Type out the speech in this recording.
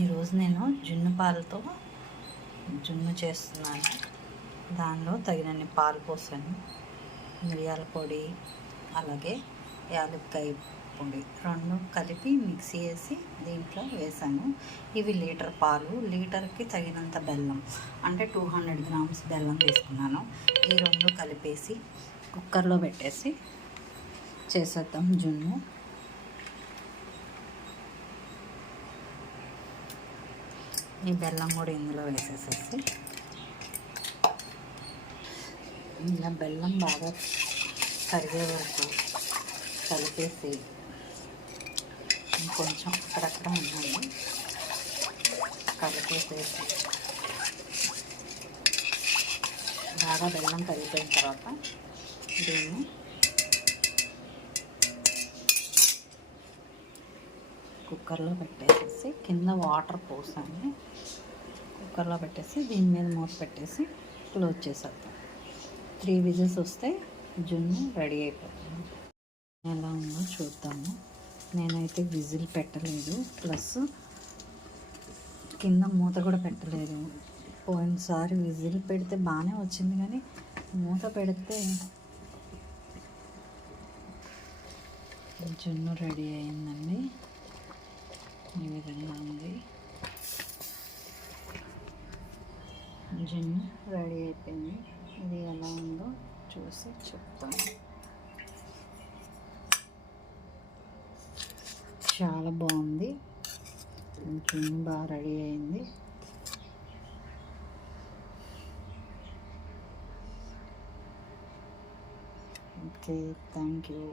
ఈరోజు నేను జున్ను పాలతో జున్ను చేస్తున్నాను. దానిలో తగినన్ని పాలు పోసాను, మిరియాల పొడి, అలాగే యాలక్కాయ పొడి రెండు కలిపి మిక్సీ వేసి దీంట్లో వేసాను. ఇవి లీటర్ పాలు, లీటర్కి తగినంత బెల్లం అంటే 200 గ్రామ్స్ బెల్లం వేసుకున్నాను. ఈ రెండు కలిపేసి కుక్కర్లో పెట్టేసి చేసేద్దాం జున్ను. ఈ బెల్లం కూడా ఇందులో వేసేసేసి ఇలా బెల్లం బాగా కరిగే వరకు కలిపేసి కొంచెం అక్కడక్కడ ఉండండి కలిపేసేసి బాగా బెల్లం కరిగిపోయిన తర్వాత దీన్ని కుక్కర్లో పెట్టేసి కింద వాటర్ పోసాను. కుక్కర్లో పెట్టేసి దీని మీద మూత పెట్టేసి క్లోజ్ చేసేద్దాం. 3 విజిల్స్ వస్తే జున్ను రెడీ అయిపోతుంది. ఎలా ఉందో చూద్దాము. నేనైతే విజిల్ పెట్టలేదు, ప్లస్ కింద మూత కూడా పెట్టలేదు. పోయినసారి విజిల్ పెడితే బాగానే వచ్చింది, కానీ మూత పెడితే జున్ను రెడీ అయిందండి. ఈ విధంగా ఉంది. జున్ను రెడీ అయిపోయింది. ఇది ఎలా ఉందో చూసి చెప్తాను. చాలా బాగుంది. జున్ను బాగా రెడీ అయింది. Okay, thank you.